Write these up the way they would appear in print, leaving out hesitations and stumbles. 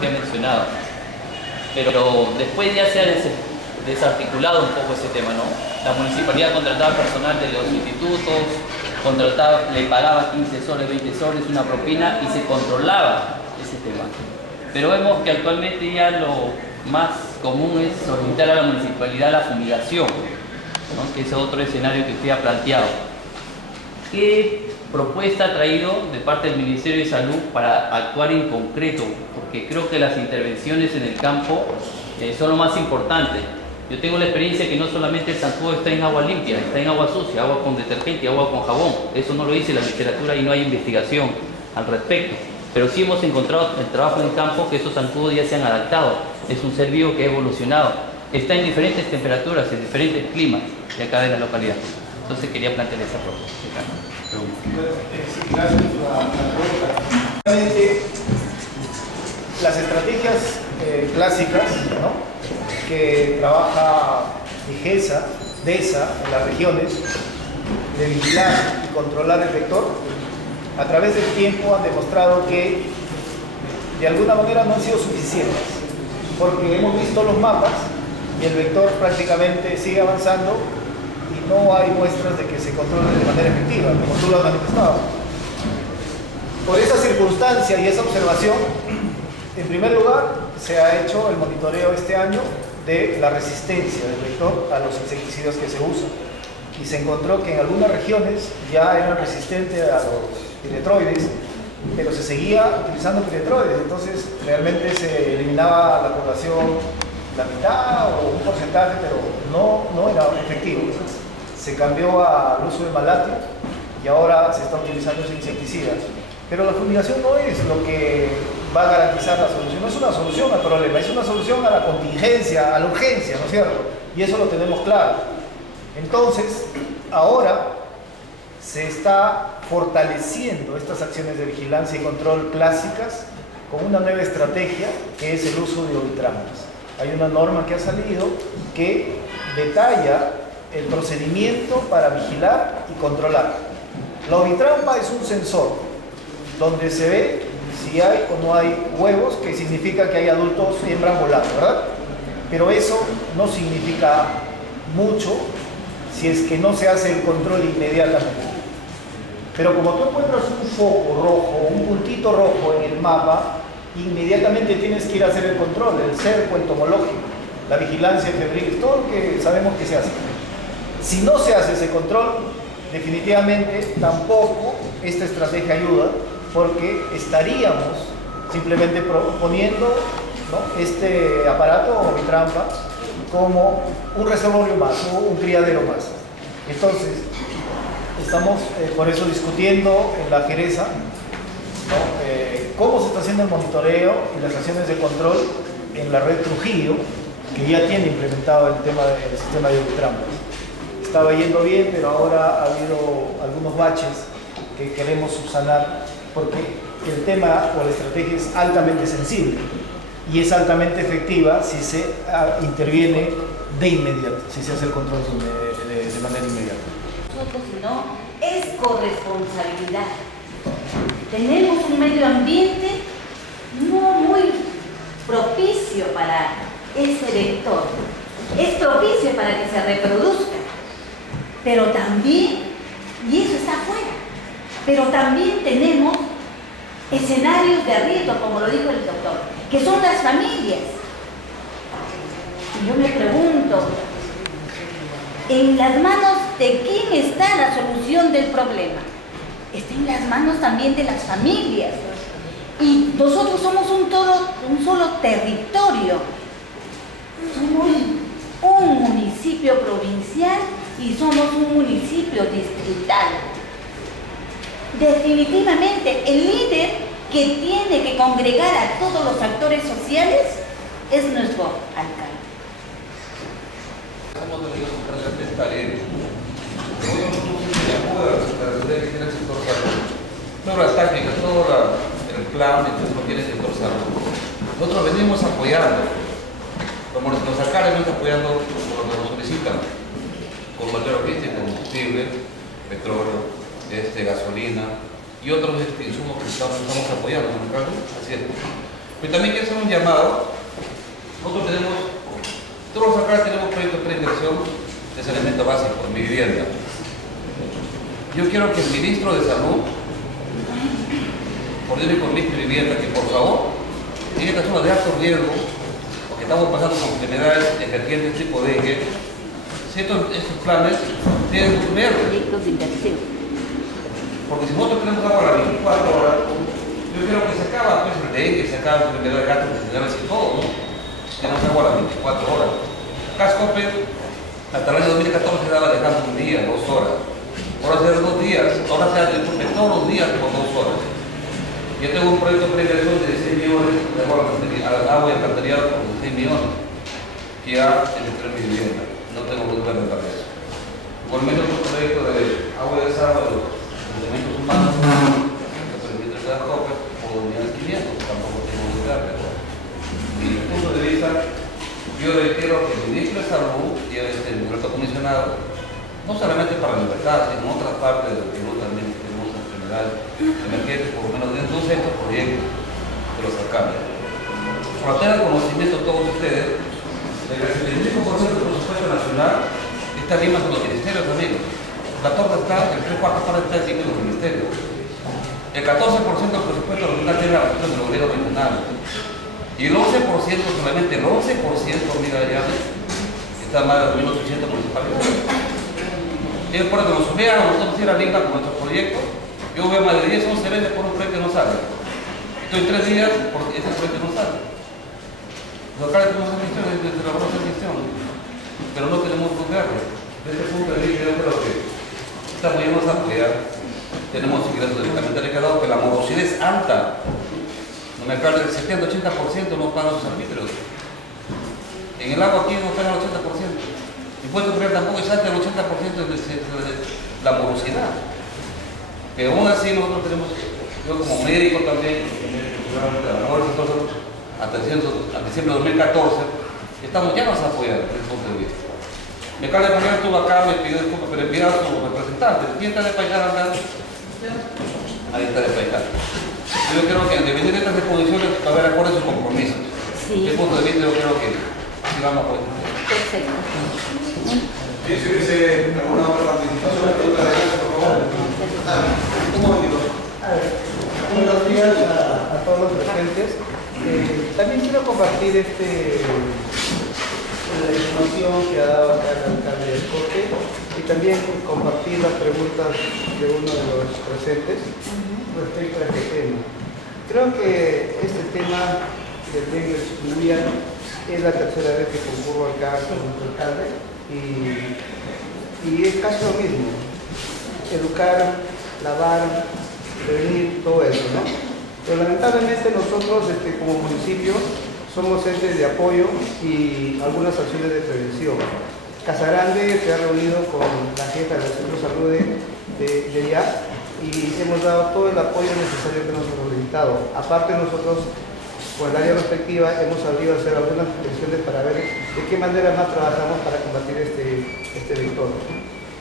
que ha mencionado. Pero después ya se ha desarticulado un poco ese tema, ¿no? La municipalidad contrataba personal de los institutos, le pagaba 15 soles, 20 soles, una propina, y se controlaba ese tema. Pero vemos que actualmente ya lo más común es solicitar a la municipalidad la fumigación, ¿no? Que es otro escenario que usted ha planteado. ¿Qué propuesta ha traído de parte del Ministerio de Salud para actuar en concreto? Porque creo que las intervenciones en el campo son lo más importante. Yo tengo la experiencia que no solamente el zancudo está en agua limpia, está en agua sucia, agua con detergente, agua con jabón. Eso no lo dice la literatura y no hay investigación al respecto. Pero sí hemos encontrado el trabajo en el campo que esos zancudos ya se han adaptado. Es un ser vivo que ha evolucionado. Está en diferentes temperaturas, en diferentes climas de acá de la localidad. Entonces quería plantear esa pregunta. Gracias por la pregunta. Las estrategias clásicas, ¿no?, que trabaja DIGESA, DESA en las regiones, de vigilar y controlar el vector, a través del tiempo han demostrado que de alguna manera no han sido suficientes, porque hemos visto los mapas y el vector prácticamente sigue avanzando y no hay muestras de que se controle de manera efectiva, como tú lo has manifestado. Por esa circunstancia y esa observación, en primer lugar, se ha hecho el monitoreo este año de la resistencia del vector a los insecticidas que se usan. Y se encontró que en algunas regiones ya eran resistentes a los piretroides, pero se seguía utilizando piretroides. Entonces, realmente se eliminaba la población la mitad o un porcentaje, pero no era efectivo. Se cambió al uso de malatio y ahora se está utilizando ese insecticida. Pero la fumigación no es lo que va a garantizar la solución, no es una solución al problema, es una solución a la contingencia, a la urgencia, ¿no es cierto? Y eso lo tenemos claro. Entonces, ahora se está fortaleciendo estas acciones de vigilancia y control clásicas con una nueva estrategia que es el uso de ovitrampas. Hay una norma que ha salido que detalla el procedimiento para vigilar y controlar. La ovitrampa es un sensor donde se ve si hay o no hay huevos, que significa que hay adultos y hembras volando, ¿verdad? Pero eso no significa mucho si es que no se hace el control inmediatamente. Pero como tú encuentras un foco rojo, un puntito rojo en el mapa, inmediatamente tienes que ir a hacer el control, el cerco entomológico, la vigilancia febril, todo lo que sabemos que se hace. Si no se hace ese control, definitivamente tampoco esta estrategia ayuda, porque estaríamos simplemente poniendo, ¿no?, este aparato o ovitrampa como un reservorio más o un criadero más. Entonces, estamos por eso discutiendo en la Jereza, ¿no?, cómo se está haciendo el monitoreo y las acciones de control en la red Trujillo, que ya tiene implementado el tema del sistema de ovitrampas. Estaba yendo bien, pero ahora ha habido algunos baches que queremos subsanar, porque el tema o la estrategia es altamente sensible y es altamente efectiva si se interviene de inmediato, si se hace el control de manera inmediata. Nosotros, sino, es corresponsabilidad. Tenemos un medio ambiente no muy propicio para ese vector. Es propicio para que se reproduzca, pero también, y eso está afuera, pero también tenemos escenarios de riesgo, como lo dijo el doctor, que son las familias. Y yo me pregunto, ¿en las manos de quién está la solución del problema? Está en las manos también de las familias. Y nosotros somos un solo territorio. Somos un municipio provincial y somos un municipio distrital. Definitivamente, el líder que tiene que congregar a todos los actores sociales es nuestro alcalde. Hemos tenido que tratar de estar en el sector salud. Todas las tácticas, todo el plan que tiene el sector salud. Nosotros venimos apoyando, como los alcaldes nos están apoyando por lo que nos solicitan, con materia logística, combustible, petróleo, gasolina y otros insumos que estamos apoyando, ¿no, alcalde? Así es. Pero también quiero hacer un llamado. Nosotros tenemos, todos los alcaldes tenemos proyectos de preinversión de saneamiento básico en mi vivienda. Yo quiero que el ministro de Salud ordene con mi vivienda que por favor, en esta zona de alto riesgo, porque estamos pasando con enfermedades emergentes tipo dengue, si estos planes tienen que ver. Proyectos de inversión. Porque si nosotros tenemos agua a las 24 horas, yo creo que se acaba pues, el dengue, se acaba la enfermedad de gastrointestinales y todo, ¿no? Tenemos agua a las 24 horas. Cascope, hasta el año 2014 se daba dejando un día, 2 horas. Ahora se dan 2 días, ahora se hace todos los días por 2 horas. Yo tengo un proyecto de preinversión de 16 millones de agua y alcantarillado por 16 millones, que ya entró en mi vivienda. No tengo duda de para eso. Igualmente otro proyecto de agua y desagüe de los elementos humanos, que permite el Cascope por 2.500.000, tampoco tengo duda, pero desde mi punto de vista, yo requiero que el ministro de Salud lleve este alto comisionado, no solamente para la libertad, sino en otras partes del Perú también tenemos enfermedades emergentes, por lo menos dentro de estos proyectos de los alcaldes. Para tener conocimiento todos ustedes, el 75% del presupuesto nacional está bien más en los ministerios, amigos. La torta está, el 3/4 está en los ministerios. El 14% del presupuesto nacional tiene la gestión del gobierno regional. Y el 11%, solamente el 11%, mira, ya está más de 2.800 municipalidades. Y por que nos vean, nosotros ir a Lima con nuestros proyectos. Yo veo más de 10, 11 veces por un proyecto que no sale. Estoy 3 días porque ese proyecto no sale. Los alcaldes tenemos esa gestión, desde la buena gestión, pero no tenemos lugares. Desde ese punto de vista, yo creo que estamos yendo a apoyar. Tenemos ingresos directamente recaudados, que la morosidad es alta. Los mercados del 70-80% no pagan sus arbitrios. En el agua aquí no pagan el 80%. Impuesto predial tampoco es alta, el 80% de la morosidad. Pero aún así nosotros tenemos, yo como médico también, hasta diciembre de 2014, estamos ya nos apoyando desde ese punto de vista. Mi alcalde primero estuvo acá, me pidió disculpas, pero envió a su representante. ¿Quién está de Paiján acá? Ahí está de Paiján. Yo creo que dependiendo de estas disposiciones va a haber acuerdos y compromisos. Sí. Desde ese punto de vista yo creo que sí vamos a poder. Perfecto. Si hubiese alguna otra participación, por favor. Un momentito. Buenos días a todos los presentes. También quiero compartir la información que ha dado acá el alcalde del Coque y también compartir las preguntas de uno de los presentes respecto a este tema. Creo que este tema del dengue chikungunya es la tercera vez que concurro acá con nuestro alcalde y es casi lo mismo. Educar, lavar, prevenir, todo eso, ¿no? Pero lamentablemente nosotros como municipio somos entes de apoyo y algunas acciones de prevención. Casagrande se ha reunido con la jefa del centro de salud de allá y hemos dado todo el apoyo necesario que nos hemos solicitado. Aparte nosotros, con el área respectiva, hemos salido a hacer algunas reflexiones para ver de qué manera más trabajamos para combatir este vector.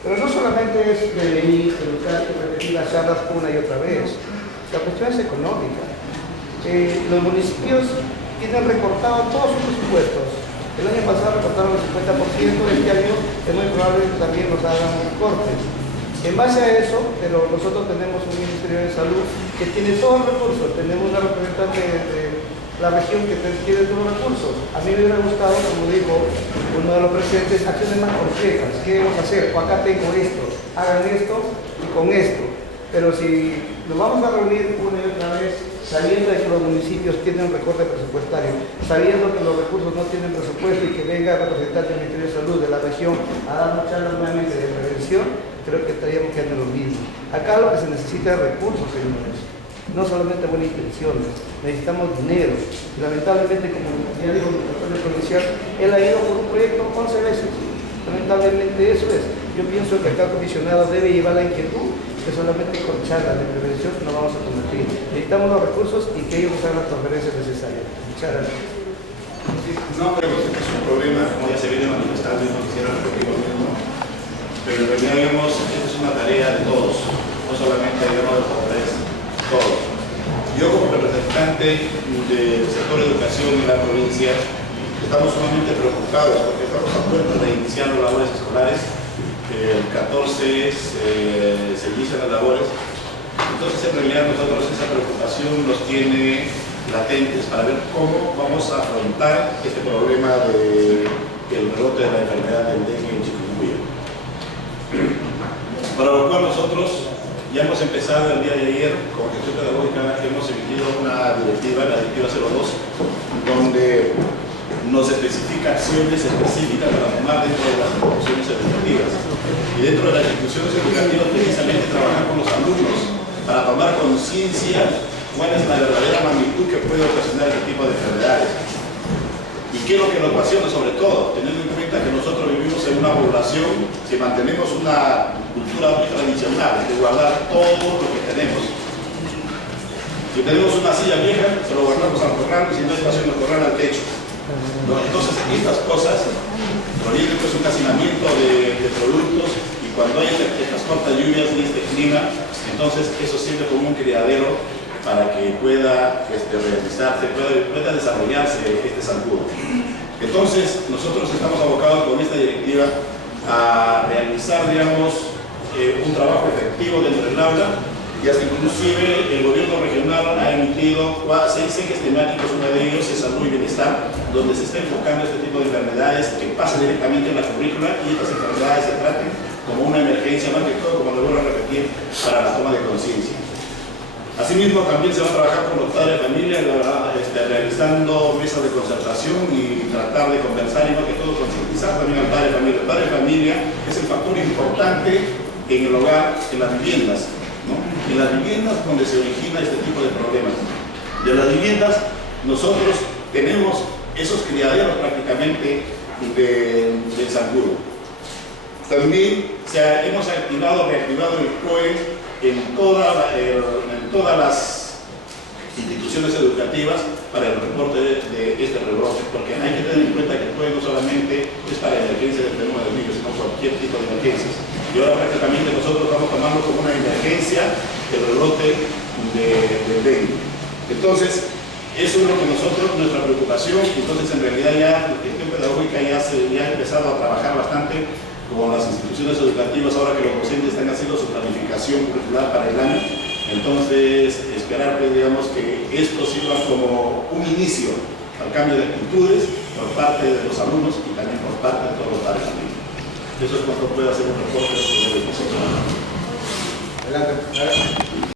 Pero no solamente es prevenir, educar y repetir las charlas una y otra vez. La cuestión es económica. Los municipios tienen recortado todos sus presupuestos. El año pasado recortaron el 50%, este año es muy probable que también nos hagan cortes. En base a eso, pero nosotros tenemos un Ministerio de Salud que tiene todos los recursos. Tenemos una representante de la región que tiene todos los recursos. A mí me hubiera gustado, como dijo uno de los presentes, acciones más concretas. ¿Qué debemos hacer? O acá tengo esto, hagan esto y con esto. Pero si nos vamos a reunir una y otra vez, sabiendo de que los municipios tienen un recorte presupuestario, sabiendo que los recursos no tienen presupuesto y que venga el representante del Ministerio de Salud de la región a darnos charlas nuevamente de prevención, creo que estaríamos quedando lo mismo. Acá lo que se necesita es recursos, señores. No solamente buenas intenciones, necesitamos dinero. Y lamentablemente, como ya dijo el secretario provincial, él ha ido por un proyecto 11 veces. Lamentablemente eso es. Yo pienso que acá el comisionado debe llevar la inquietud que solamente con charlas de prevención no vamos a convertir. Necesitamos los recursos y que ellos hagan las conferencias necesarias. Muchas gracias. No creo que es un problema, como ya se viene manifestando y no quisiera repetir lo mismo. Pero en realidad, digamos, esta es una tarea de todos, no solamente, digamos, de los poderes, todos. Yo como representante representante del sector de educación en la provincia, estamos sumamente preocupados porque estamos a puertas de iniciar las labores escolares. El 14 se inician las labores. Entonces, en realidad, nosotros esa preocupación nos tiene latentes para ver cómo vamos a afrontar este problema del rebrote de la enfermedad del dengue en chikungunya. Para lo cual nosotros ya hemos empezado el día de ayer con gestión pedagógica, hemos emitido una directiva, la directiva 02, donde nos especifica acciones específicas para tomar dentro de las instituciones educativas. Y dentro de las instituciones educativas precisamente trabajar con los alumnos para tomar conciencia cuál es la verdadera magnitud que puede ocasionar este tipo de enfermedades. Y qué es lo que nos ocasiona, sobre todo, teniendo en cuenta que nosotros vivimos en una población que mantenemos una cultura muy tradicional de guardar todo lo que tenemos. Si tenemos una silla vieja, se lo guardamos al corral, y si no hay espacio en el corral, al techo. ¿No? Entonces, estas cosas provienen pues un hacinamiento de productos, y cuando hay estas cortas lluvias y este clima, entonces eso sirve como un criadero para que pueda realizarse, pueda desarrollarse este zancudo. Entonces, nosotros estamos abocados con esta directiva a realizar, digamos, un trabajo efectivo dentro del aula, y hasta inclusive el gobierno regional ha emitido 6 ejes temáticos. Uno de ellos es salud y bienestar, donde se está enfocando este tipo de enfermedades que pasan directamente en la currícula, y estas enfermedades se traten como una emergencia, más que todo, como lo vuelvo a repetir, para la toma de conciencia. Asimismo, también se va a trabajar con los padres de familia, realizando mesas de concertación y tratar de conversar, y más que todo concientizar también al padre de familia. El padre de familia es el factor importante en el hogar, en las viviendas, ¿no? En las viviendas donde se origina este tipo de problemas. De las viviendas, nosotros tenemos esos criaderos prácticamente del zancudo. También hemos reactivado el COE en todas las instituciones educativas para el reporte de este rebrote, porque hay que tener en cuenta que el COE no solamente es para la emergencia del fenómeno del niño, sino cualquier tipo de emergencias. Y ahora prácticamente nosotros estamos tomando como una emergencia el rebrote del dengue. Entonces, eso es lo que nuestra preocupación. Entonces, en realidad ya la gestión pedagógica ya ha empezado a trabajar bastante con las instituciones educativas, ahora que los docentes están haciendo su planificación curricular para el año. Entonces, esperar pues, digamos, que esto sirva como un inicio al cambio de actitudes por parte de los alumnos y también por parte de todos los padres también. Eso es cuanto puede hacer un reporte sobre el proceso. Adelante.